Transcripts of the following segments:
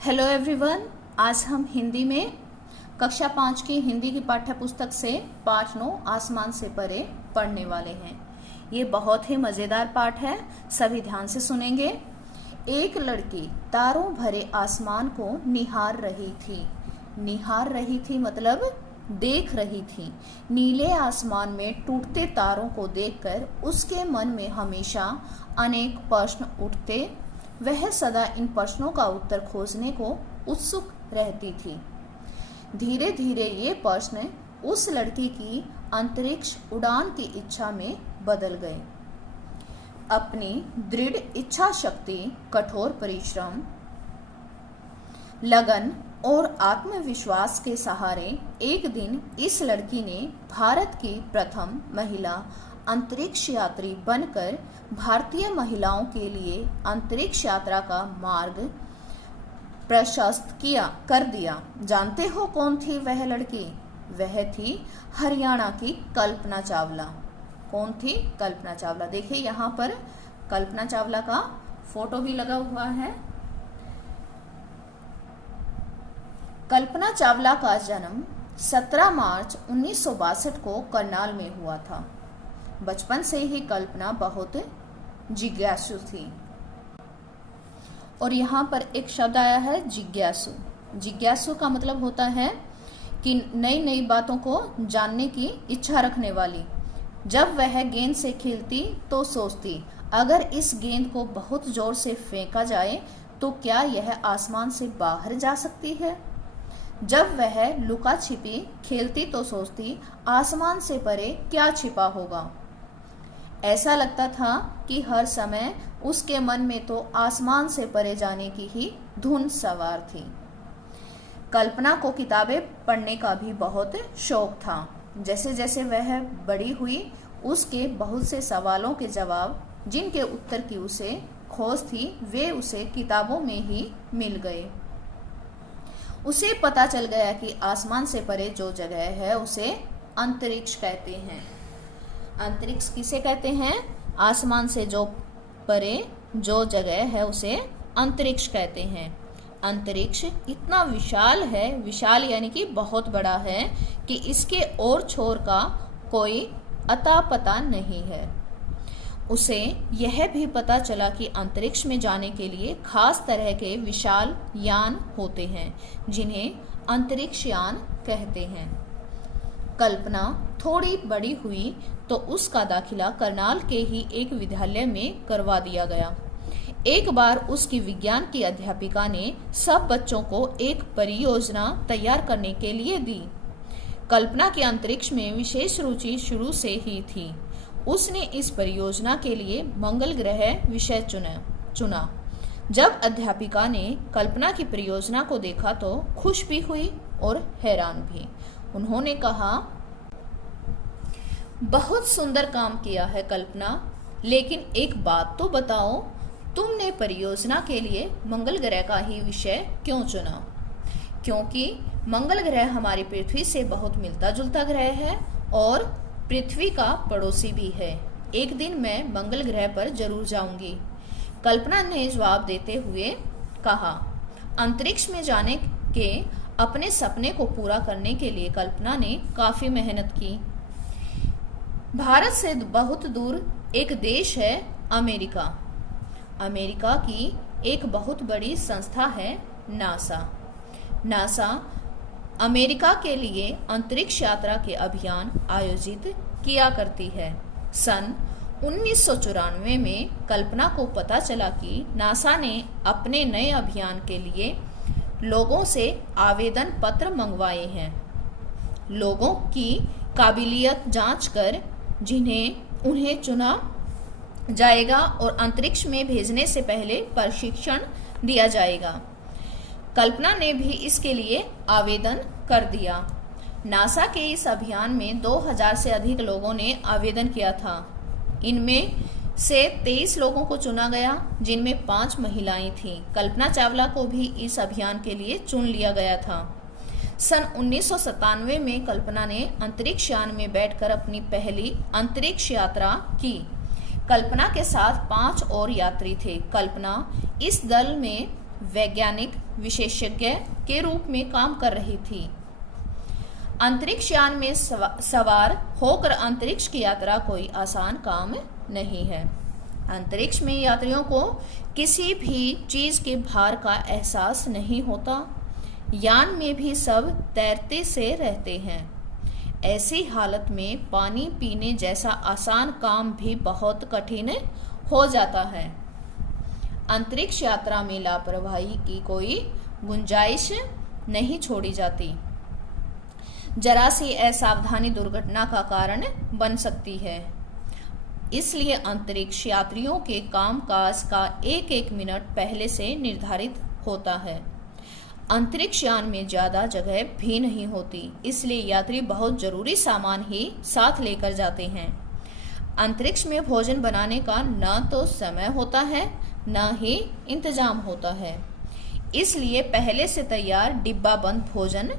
Hello everyone, आज हम हिंदी में कक्षा 5 की हिंदी की पाठ्य पुस्तक से पाठ 9 आसमान से परे पढ़ने वाले हैं। ये बहुत ही मज़ेदार पाठ है, सभी ध्यान से सुनेंगे। एक लड़की तारों भरे आसमान को निहार रही थी। निहार रही थी मतलब देख रही थी। नीले आसमान में टूटते तारों को देखकर उसके मन में हमेशा अनेक प्रश्न उठते। वह सदा इन प्रश्नों का उत्तर खोजने को उत्सुक रहती थी। धीरे धीरे ये प्रश्न उस लड़की की अंतरिक्ष उड़ान की इच्छा में बदल गए। अपनी दृढ़ इच्छा शक्ति, कठोर परिश्रम, लगन और आत्मविश्वास के सहारे एक दिन इस लड़की ने भारत की प्रथम महिला अंतरिक्ष यात्री बनकर भारतीय महिलाओं के लिए अंतरिक्ष यात्रा का मार्ग प्रशस्त कर दिया। जानते हो कौन थी वह लड़की? वह थी हरियाणा की कल्पना चावला। कौन थी? कल्पना चावला। देखिए यहाँ पर कल्पना चावला का फोटो भी लगा हुआ है। कल्पना चावला का जन्म 17 मार्च 1962 को करनाल में हुआ था। बचपन से ही कल्पना बहुत जिज्ञासु थी। और यहाँ पर एक शब्द आया है जिज्ञासु। जिज्ञासु का मतलब होता है कि नई नई बातों को जानने की इच्छा रखने वाली। जब वह गेंद से खेलती तो सोचती, अगर इस गेंद को बहुत जोर से फेंका जाए तो क्या यह आसमान से बाहर जा सकती है। जब वह लुका छिपी खेलती तो सोचती, आसमान से परे क्या छिपा होगा। ऐसा लगता था कि हर समय उसके मन में तो आसमान से परे जाने की ही धुन सवार थी। कल्पना को किताबें पढ़ने का भी बहुत शौक था। जैसे जैसे वह बड़ी हुई, उसके बहुत से सवालों के जवाब, जिनके उत्तर की उसे खोज थी, वे उसे किताबों में ही मिल गए। उसे पता चल गया कि आसमान से परे जो जगह है उसे अंतरिक्ष कहते हैं। अंतरिक्ष किसे कहते हैं? आसमान से जो परे जो जगह है उसे अंतरिक्ष कहते हैं। अंतरिक्ष इतना विशाल है, विशाल यानी कि बहुत बड़ा है, कि इसके और छोर का कोई अता पता नहीं है। उसे यह भी पता चला कि अंतरिक्ष में जाने के लिए खास तरह के विशाल यान होते हैं, जिन्हें अंतरिक्ष यान कहते हैं। कल्पना थोड़ी बड़ी हुई तो उसका दाखिला करनाल के ही एक विद्यालय में करवा दिया गया। एक बार उसकी विज्ञान की अध्यापिका ने सब बच्चों को एक परियोजना तैयार करने के लिए दी। कल्पना की अंतरिक्ष में विशेष रुचि शुरू से ही थी। उसने इस परियोजना के लिए मंगल ग्रह विषय चुना। जब अध्यापिका ने कल्पना की परियोजना को देखा तो खुश भी हुई और हैरान भी। उन्होंने कहा, बहुत सुंदर काम किया है कल्पना, लेकिन एक बात तो बताओ, तुमने परियोजना के लिए मंगल ग्रह का ही विषय क्यों चुना? क्योंकि मंगल ग्रह हमारी पृथ्वी से बहुत मिलता जुलता ग्रह है और पृथ्वी का पड़ोसी भी है। एक दिन मैं मंगल ग्रह पर जरूर जाऊंगी। कल्पना ने जवाब देते हुए कहा। अंतरिक्ष में जाने के अपने सपने को पूरा करने के लिए कल्पना ने काफी मेहनत की। भारत से बहुत दूर एक देश है अमेरिका। अमेरिका की एक बहुत बड़ी संस्था है नासा। नासा अमेरिका के लिए अंतरिक्ष यात्रा के अभियान आयोजित किया करती है। सन 1994 में कल्पना को पता चला कि नासा ने अपने नए अभियान के लिए लोगों से आवेदन पत्र मंगवाए हैं। लोगों की काबिलियत जांचकर उन्हें चुना जाएगा और अंतरिक्ष में भेजने से पहले प्रशिक्षण दिया जाएगा। कल्पना ने भी इसके लिए आवेदन कर दिया। नासा के इस अभियान में 2000 से अधिक लोगों ने आवेदन किया था। इनमें से 23 लोगों को चुना गया, जिनमें 5 महिलाएं थीं। कल्पना चावला को भी इस अभियान के लिए चुन लिया गया था। सन 1997 में कल्पना ने अंतरिक्ष यान में बैठकर अपनी पहली अंतरिक्ष यात्रा की। कल्पना के साथ 5 और यात्री थे। कल्पना इस दल में वैज्ञानिक विशेषज्ञ के रूप में काम कर रही थी। अंतरिक्ष यान में सवार होकर अंतरिक्ष की यात्रा कोई आसान काम नहीं है। अंतरिक्ष में यात्रियों को किसी भी चीज के भार का एहसास नहीं होता। यान में भी सब तैरते से रहते हैं। ऐसी हालत में पानी पीने जैसा आसान काम भी बहुत कठिन हो जाता है। अंतरिक्ष यात्रा में लापरवाही की कोई गुंजाइश नहीं छोड़ी जाती। जरा सी असावधानी दुर्घटना का कारण बन सकती है। इसलिए अंतरिक्ष यात्रियों के कामकाज का एक एक मिनट पहले से निर्धारित होता है। अंतरिक्ष यान में ज़्यादा जगह भी नहीं होती, इसलिए यात्री बहुत ज़रूरी सामान ही साथ लेकर जाते हैं। अंतरिक्ष में भोजन बनाने का न तो समय होता है न ही इंतजाम होता है, इसलिए पहले से तैयार डिब्बा बंद भोजन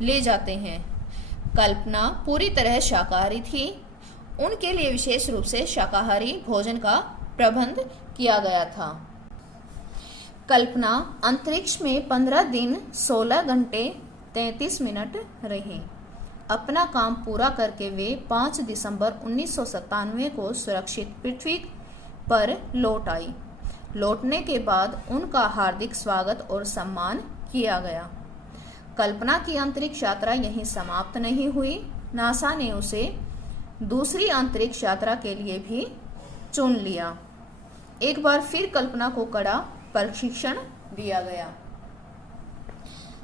ले जाते हैं। कल्पना पूरी तरह शाकाहारी थी। उनके लिए विशेष रूप से शाकाहारी भोजन का प्रबंध किया गया था। कल्पना अंतरिक्ष में 15 दिन 16 घंटे 33 मिनट रही। अपना काम पूरा करके वे 5 दिसंबर 1997 को सुरक्षित पृथ्वी पर लौट आई। लौटने के बाद उनका हार्दिक स्वागत और सम्मान किया गया। कल्पना की अंतरिक्ष यात्रा यहीं समाप्त नहीं हुई। नासा ने उसे दूसरी अंतरिक्ष यात्रा के लिए भी चुन लिया। एक बार फिर कल्पना को कड़ा प्रशिक्षण दिया गया।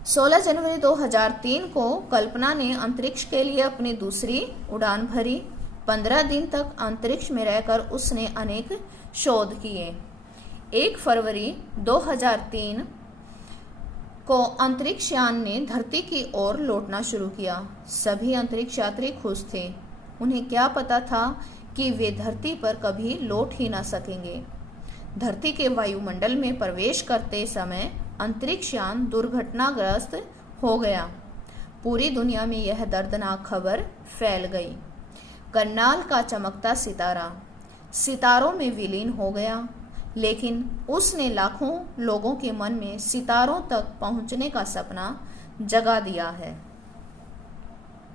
16 जनवरी 2003 को कल्पना ने अंतरिक्ष के लिए अपनी दूसरी उड़ान भरी। 15 दिन तक अंतरिक्ष में रहकर उसने अनेक शोध किए। 1 फरवरी 2003 को अंतरिक्ष यान ने धरती की ओर लौटना शुरू किया। सभी अंतरिक्ष यात्री खुश थे। उन्हें क्या पता था कि वे धरती पर कभी लौट ही ना सकेंगे। धरती के वायुमंडल में प्रवेश करते समय अंतरिक्ष यान दुर्घटनाग्रस्त हो गया। पूरी दुनिया में यह दर्दनाक खबर फैल गई। करनाल का चमकता सितारा सितारों में विलीन हो गया, लेकिन उसने लाखों लोगों के मन में सितारों तक पहुंचने का सपना जगा दिया है।